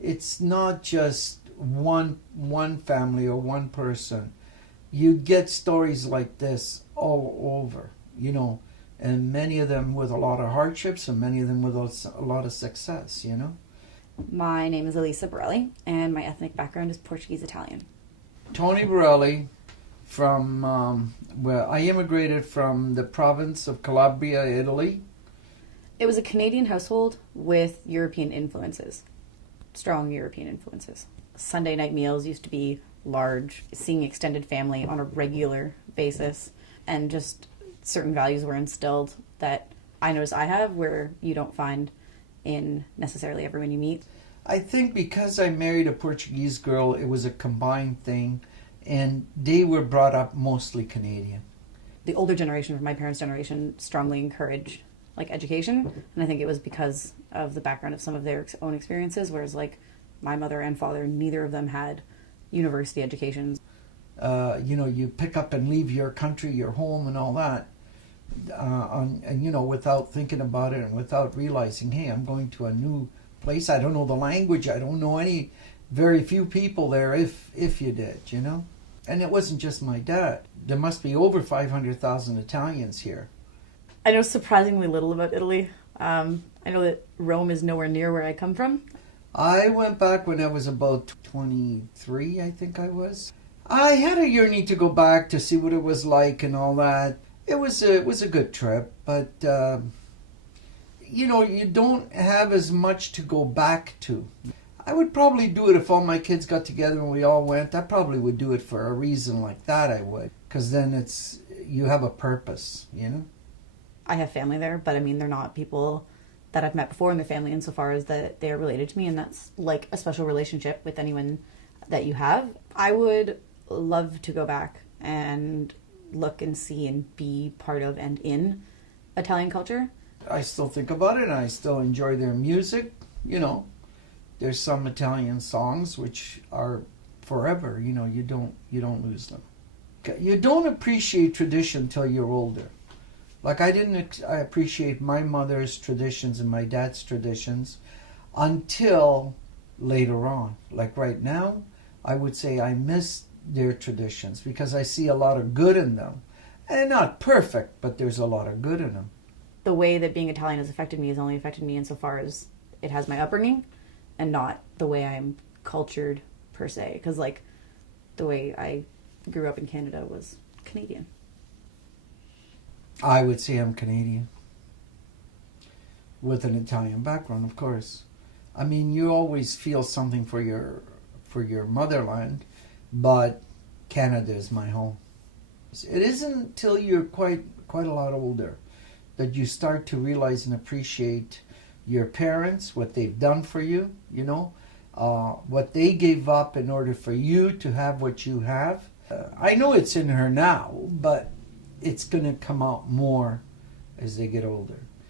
it's not just one family or one person. You get stories like this all over, and many of them with a lot of hardships and many of them with a lot of success. My name is Elisa Borrelli, and my ethnic background is Portuguese-Italian. Tony Borrelli I immigrated from the province of Calabria, Italy. It was a Canadian household with European influences, strong European influences. Sunday night meals used to be large, seeing extended family on a regular basis, and just certain values were instilled that I notice I have where you don't find in necessarily everyone you meet. I think because I married a Portuguese girl, it was a combined thing, and they were brought up mostly Canadian. The older generation from my parents' generation strongly encouraged education, and I think it was because of the background of some of their own experiences, whereas my mother and father, neither of them had university educations. You pick up and leave your country, your home, and all that, without thinking about it and without realizing, hey, I'm going to a new place. I don't know the language. I don't know very few people there, if you did, And it wasn't just my dad. There must be over 500,000 Italians here. I know surprisingly little about Italy. I know that Rome is nowhere near where I come from. I went back when I was about 23, I think I was. I had a yearning to go back to see what it was like and all that. It was a good trip, but you don't have as much to go back to. I would probably do it if all my kids got together and we all went. I probably would do it for a reason like that, I would. Because then you have a purpose, I have family there, but they're not people that I've met before in their family insofar as that they are related to me, and that's like a special relationship with anyone that you have. I would love to go back and look and see and be part of and in Italian culture. I still think about it and I still enjoy their music, There's some Italian songs which are forever, you don't lose them. You don't appreciate tradition till you're older. I appreciate my mother's traditions and my dad's traditions until later on. Like right now, I would say I miss their traditions because I see a lot of good in them. And not perfect, but there's a lot of good in them. The way that being Italian has affected me has only affected me insofar as it has my upbringing and not the way I'm cultured per se. Because the way I grew up in Canada was Canadian. I would say I'm Canadian. With an Italian background, of course. You always feel something for your motherland, but Canada is my home. It isn't until you're quite a lot older that you start to realize and appreciate your parents, what they've done for you, what they gave up in order for you to have what you have. I know it's in her now, but it's going to come out more as they get older.